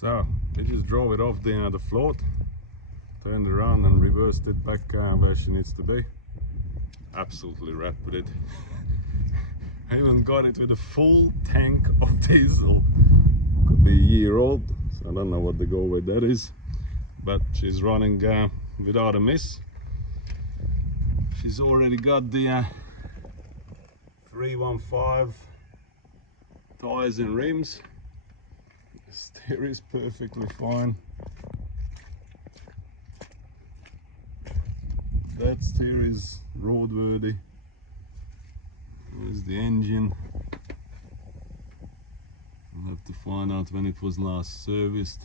So they just drove it off the float, turned around and reversed it back where she needs to be. Absolutely wrapped with it. I even got it with a full tank of diesel. Could be a year old, so I don't know what the go with that is, but she's running without a miss. She's already got the 315 tires and rims. The steer is perfectly fine. That steer is roadworthy. There's the engine. I'll have to find out when it was last serviced.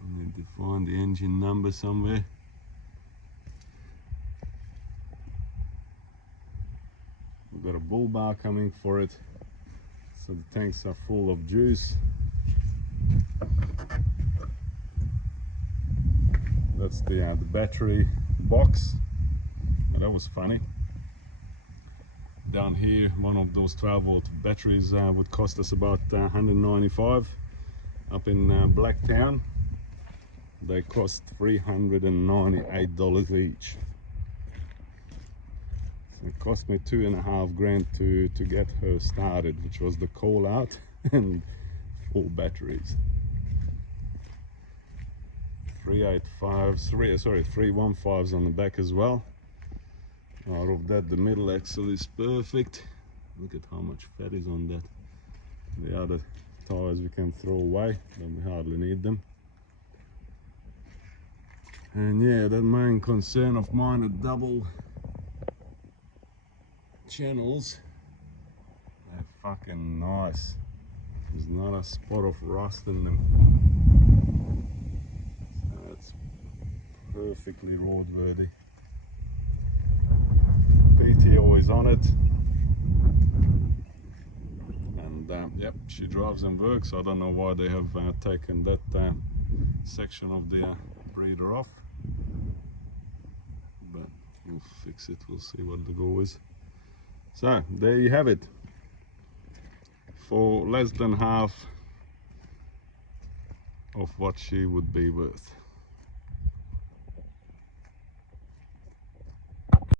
I need to find the engine number somewhere. We've got a bull bar coming for it, so the tanks are full of juice. That's the battery box. And that was funny. Down here, one of those 12-volt batteries would cost us about 195. Up in Blacktown, they cost $398 each. So it cost me $2,500 to get her started, which was the call out and 4 batteries. 315s on the back as well. Out of that, the middle axle is perfect. Look at how much fat is on that. The other tires we can throw away, but we hardly need them. And yeah, the main concern of mine are double channels. They're fucking nice. There's not a spot of rust in them. So that's perfectly roadworthy. PTO is on it, and yep, she drives and works. I don't know why they have taken that section of the breather off, but we'll fix it. We'll see what the go is. So there you have it, for less than half of what she would be worth.